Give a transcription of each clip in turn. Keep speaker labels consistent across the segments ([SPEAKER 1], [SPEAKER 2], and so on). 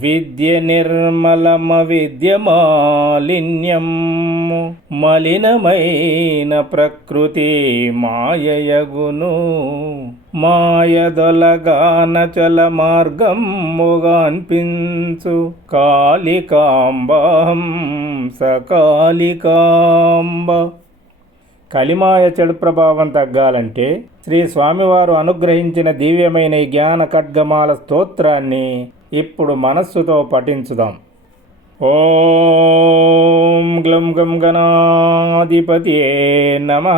[SPEAKER 1] విద్య నిర్మలమ విద్య మాలిన్యం మలినమైన ప్రకృతి మాయయగును. మాయదొలగాన చల మార్గం అనిపించు కాళికాంబం. సకాళికాంబ కలిమాయ చెడు ప్రభావం తగ్గాలంటే శ్రీ స్వామివారు అనుగ్రహించిన దివ్యమైన జ్ఞాన ఖడ్గమాల స్తోత్రాన్ని ఇప్పుడు మనస్సుతో పఠించుదాం. ఓం గ్లం గం గణాధిపతియే నమ.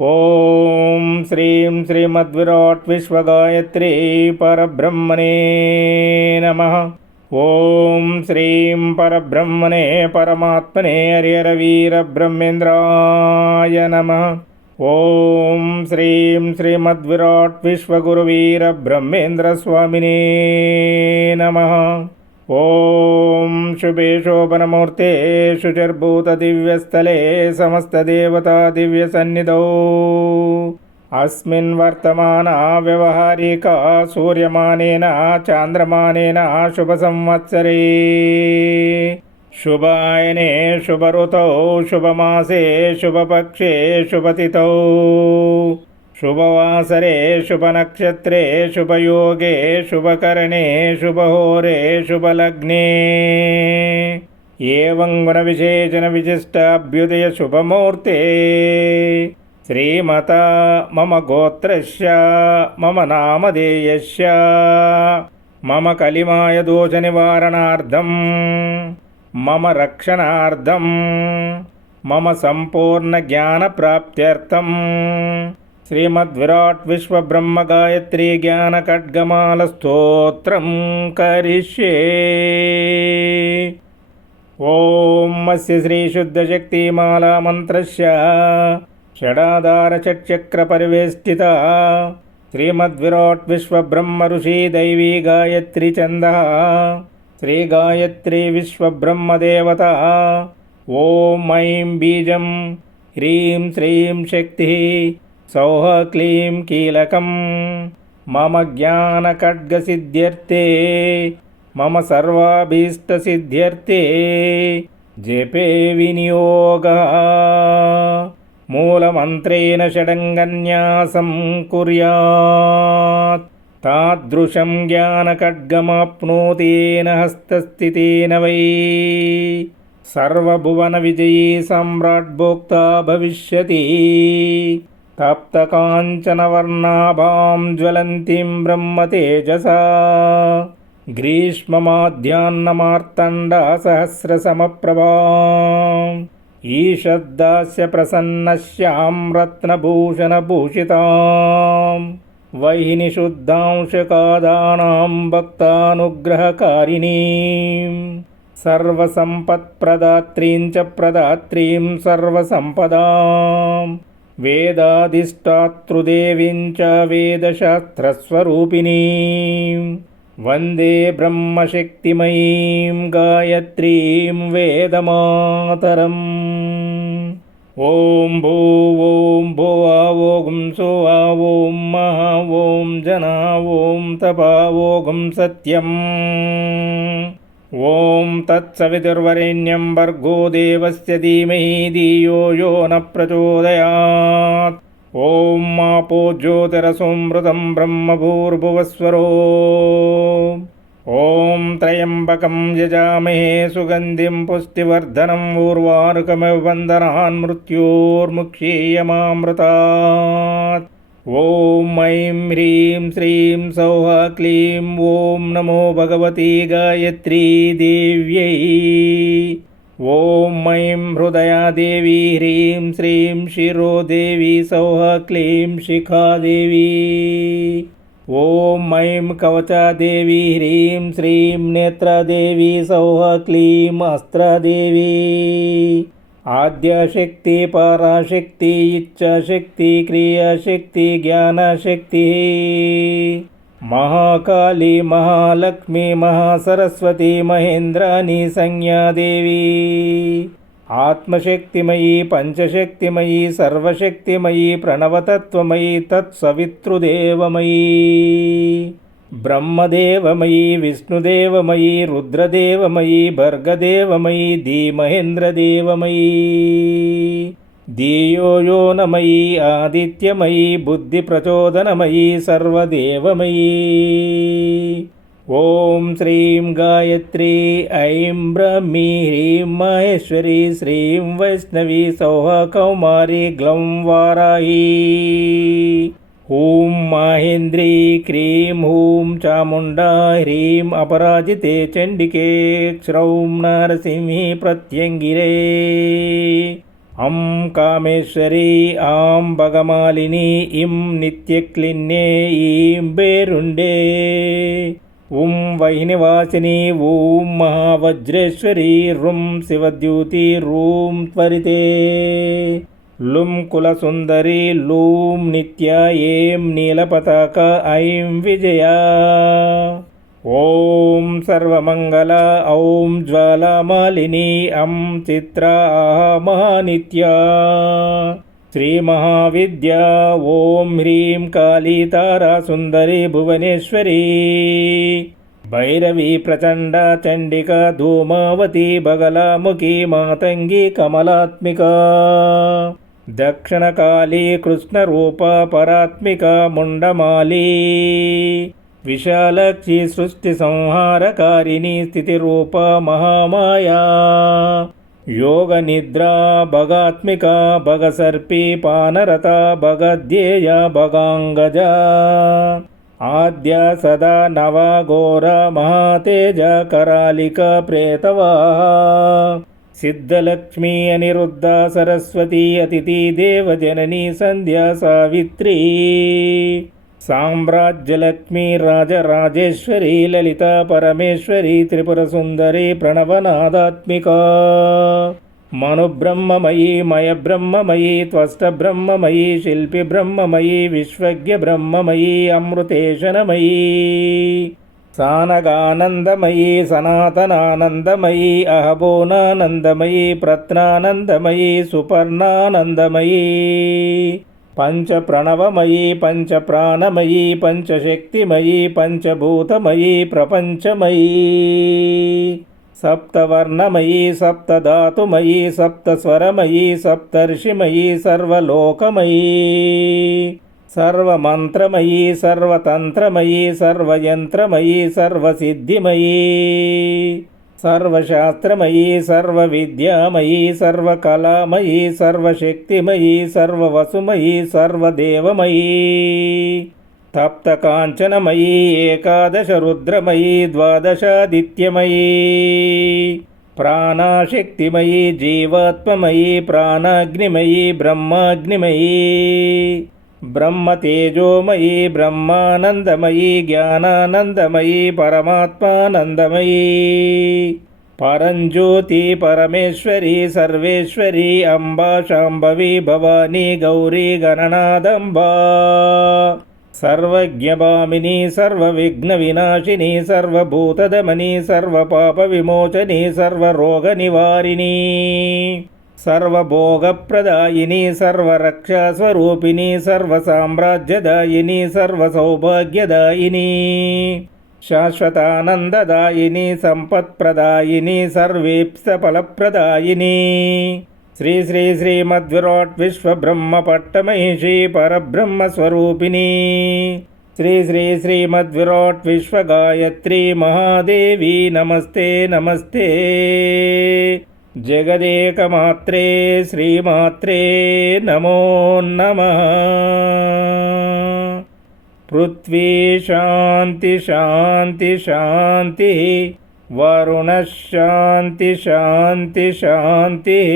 [SPEAKER 1] ఓం శ్రీం శ్రీమద్విరాట్ విశ్వగాయత్రీ పరబ్రహ్మణే నమ. ఓం శ్రీం పరబ్రహ్మణే పరమాత్మనే హరిహరవీరబ్రహ్మేంద్రాయ నమ. ఓం శ్రీం శ్రీమద్విరాట్ విశ్వగురువీరబ్రహ్మేంద్రస్వామినే నమ. ఓం శుభే శోభనమూర్తే శుచిర్భూతదివ్యస్థలే సమస్తదేవతా దివ్యసన్నిధౌ అస్మిన్ వర్తమాన వ్యవహారిక సూర్యమానేన చాంద్రమానేన శుభ సంవత్సరే. శుభాయనే శుభరుతౌ శుభమాసే శుభపక్షే శుభతిథౌ శుభవాసరే శుభనక్షత్రే శుభయోగే శుభకరణే శుభహోరే శుభలగ్నే ఏం గుణ విశేషణ విశిష్ట అభ్యుదయ శుభమూర్తే శ్రీమత మమ గోత్రస్య మమ నామధేయస్య మమ కలిమాయ దోష నివారణార్థం మమ రక్షణార్థం మమ సంపూర్ణ జ్ఞాన ప్రాప్త్యర్థం శ్రీమద్ శ్రీమద్విరాట్ విశ్వబ్రహ్మ గాయత్రీ జ్ఞాన ఖడ్గమాల స్తోత్రం కరిష్యే. ఓం అస్య శ్రీశుద్ధశక్తిమాలా మంత్రస్య షడాధారచక్రపరివేష్టిత శ్రీమద్విరాట్ విశ్వబ్రహ్మ ఋషి దైవీ గాయత్రి ఛంద శ్రీ గాయత్రి విశ్వబ్రహ్మదేవత ఓం ఐం బీజం హ్రీం శ్రీం శక్తి సౌహ క్లీం కీలకం మమ జ్ఞానఖడ్గసిద్ధ్యర్థే మమ సర్వాభీష్టసిద్ధ్యర్థే జపే వినియోగ మూలమంత్రేణ షడంగన్యాసం కుర్యాత్ తాదృశం జ్ఞానఖడ్గమాప్నోతేన హస్తస్థితేన వై. సర్వభువన విజయీ సమ్రాట్ భోక్త భవిష్యతి. తప్తకాంచనవర్ణాభాం జ్వలంతిం బ్రహ్మతేజసా గ్రీష్మమాధ్యాన్నమార్తండా సహస్రసమప్రభాం ఈషద్దాస్య ప్రసన్నశ్యాం రత్నభూషణభూషితాం వైహిని శుద్ధాంశకాదానాం భక్తానుగ్రహకారిణీం. సర్వసంపత్ప్రదాత్రీం చ ప్రదాత్రీం సర్వసంపదాం. వేదాధిష్టాతృదేవీం చ వేదశాస్త్రస్వరూపిణీం. వందే బ్రహ్మశక్తిమయీం ॐ भो ॐ भुवों भुवावो गुंसुवावों मा ओं जनावों तपावो गुं सत्यम्। ॐ तत्सवितुर्वरेण्यं भर्गोदेवस्य धीमहि धियो यो न प्रचोदयात्। ॐ मापो ज्योतिरसोऽमृतं ब्रह्मभूर्भुवस्वरो। ॐ त्र्यम्बकं यजामहे सुगन्धिं पुष्टिवर्धनम् ऊर्वारुकमिव उर्वारुकमवन्दनान् मृत्योर्मुक्षीयमामृतात् ॐ ऐं ह्रीं श्रीं सौः क्लीं ॐ नमो भगवती गायत्री देव्यै। ॐ ऐं हृदया देवी ह्रीं श्रीं शिरो देवी सौः क्लीं शिखादेवी। ఓం ఐం కవచాదేవి హ్రీం శ్రీం నేత్రదేవి సౌహ క్లీం అస్త్రదేవి ఆద్యశక్తి పరాశక్తి ఇచ్ఛాశక్తి క్రియాశక్తి జ్ఞానశక్తి. మహాకాళి మహాలక్ష్మి మహాసరస్వతి మహేంద్రాని సంజ్ఞాదేవి. ఆత్మశక్తిమయీ పంచశక్తిమయీ సర్వశక్తిమయీ ప్రణవతత్వమయీ తత్సవితృదేవమయీ బ్రహ్మదేవమయీ విష్ణుదేవమయీ రుద్రదేవమయీ భర్గదేవమయీ ధీమహేంద్రదేవమయీ. ధియోయోనమయీ ఆదిత్యమయీ బుద్ధిప్రచోదనమయీ సర్వదేవమయీ. ఓం శ్రీం గాయత్రీ ఐం బ్రహ్మీ హ్రీం మహేశ్వరీ శ్రీం వైష్ణవి సౌహ కౌమారి గ్లం వారాహీ. ఓం మహేంద్రీ క్రీం హూం చాముండా హ్రీం అపరాజితే చండికే క్షౌం నరసింహి ప్రత్యంగిరే. అం కామేశ్వరీ ఆం భగమాలిని ఇం నిత్యక్లిన్నే ఈం బేరుండే. ఓం వహినివాసిని ఓం మహావజ్రేశ్వరి రుం శివద్యూతి రూం త్వరితే లుం కులసుందరి లూం నిత్య ఏం నీలపతాక ఐం విజయా ఓం సర్వమంగళ ఔం జ్వాలామాలిని అం చిత్ర మహానిత్యా శ్రీమహావిద్య ఓం హ్రీం కాళీ తారా సుందరి భువనేశ్వరి భైరవి ప్రచండ చండిక ధూమావతి బగలాముఖి మాతంగి కమలాత్మిక దక్షిణకాళీ కృష్ణరూప పరాత్మిక ముండమాలి విశాలక్షి సృష్టి సంహారకారిణి స్థితిరూప మహామాయా योगनिद्रा भगात्मिका भगसर्पी पानरता भगध्येया भगाङ्गजा। आद्या सदा नवा घोरा महातेज करालिक प्रेत सिद्धलक्ष्मी अनिरुद्धा सरस्वती अतिथि देवजननी सन्ध्या सावित्री। సామ్రాజ్యలక్ష్మీ రాజరాజేశ్వరి లలిత పరమేశ్వరి త్రిపుర సుందరి ప్రణవనాదాత్మిక. మనుబ్రహ్మమయీ మయబ్రహ్మమయీ త్వష్టబ్రహ్మమయీ శిల్పి బ్రహ్మమయీ విశ్వజ్ఞ బ్రహ్మమయీ అమృతేశనమయీ. సానగానందమయీ సనాతనానందమయీ అహబోనానందమయీ ప్రత్నానందమయీ సుపర్ణానందమయీ. पञ्चप्रणवमयी पञ्चप्राणमयी पञ्चशक्तिमयी पञ्चभूतमयी प्रपञ्चमयी। सप्तवर्णमयी सप्तधातुमयी सप्तस्वरमयी सप्तर्षिमयी सर्वलोकमयी। सर्वमन्त्रमयी सर्वतन्त्रमयी सर्वयन्त्रमयी सर्वसिद्धिमयी। సర్వశాస్త్రమయీ సర్వవిద్యామయీ సర్వకళామయీ సర్వశక్తిమయీ సర్వవసుమయీ సర్వదేవమయీ. తప్తకాంచనమయీ ఏకాదశ రుద్రమయీ ద్వాదశాదిత్యమయీ. ప్రాణాశక్తిమయీ జీవాత్మమయీ ప్రాణాగ్నిమయీ బ్రహ్మాగ్నిమయీ. ब्रह्मतेजोमयी ब्रह्मानन्दमयी ज्ञानानन्दमयी परमात्मानन्दमयी। परञ्ज्योति परमेश्वरी सर्वेश्वरी अम्बा शाम्भवी भवानी गौरी गणनादम्बा। सर्वज्ञभामिनी सर्वविघ्नविनाशिनी सर्वभूतदमनी सर्वपापविमोचनी सर्वरोगनिवारिणी। సర్వభోగప్రదాయిని సర్వరక్షాస్వరూపిణి సర్వసామ్రాజ్యదాయిని సర్వసౌభాగ్యదాయిని శాశ్వతానందదాయిని సంపత్ప్రదాయిని సర్వేప్సఫలప్రదాయిని. శ్రీ శ్రీ శ్రీమద్విరాట్ విశ్వబ్రహ్మ పట్టమహిషి పరబ్రహ్మస్వరూపిణి. శ్రీ శ్రీ శ్రీమద్విరాట్ విశ్వగాయత్రి మహాదేవి నమస్తే నమస్తే. जगदेकमात्रे श्रीमात्रे नमो नमः। पृथ्वी शान्ति शान्ति शान्तिः। वरुणशान्ति शान्ति शान्तिः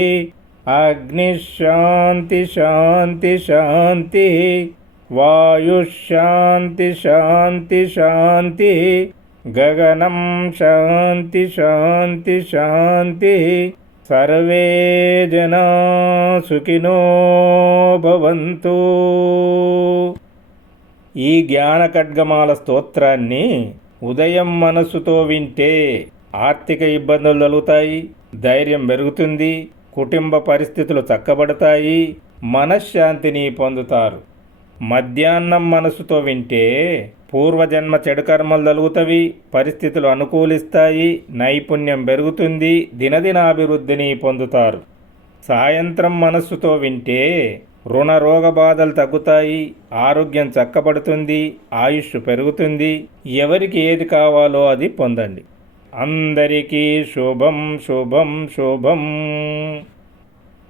[SPEAKER 1] अग्निशान्ति शान्ति शान्तिः वायुशान्ति शान्ति शान्तिः गगनं शान्ति शान्ति शान्तिः। సర్వే జనా సుఖినో భవంతు. ఈ జ్ఞాన ఖడ్గమాల స్తోత్రాన్ని ఉదయం మనస్సుతో వింటే ఆర్థిక ఇబ్బందులు తొలుగుతాయి ధైర్యం పెరుగుతుంది కుటుంబ పరిస్థితులు చక్కబడతాయి మనశ్శాంతిని పొందుతారు. మధ్యాహ్నం మనసుతో వింటే పూర్వజన్మ చెడు కర్మలు తొలుగుతవి పరిస్థితులు అనుకూలిస్తాయి నైపుణ్యం పెరుగుతుంది దినదినాభివృద్ధిని పొందుతారు. సాయంత్రం మనస్సుతో వింటే రుణ రోగ బాధలు తగ్గుతాయి ఆరోగ్యం చక్కబడుతుంది ఆయుష్ పెరుగుతుంది ఎవరికి ఏది కావాలో అది పొందండి. అందరికీ శుభం శుభం శుభం.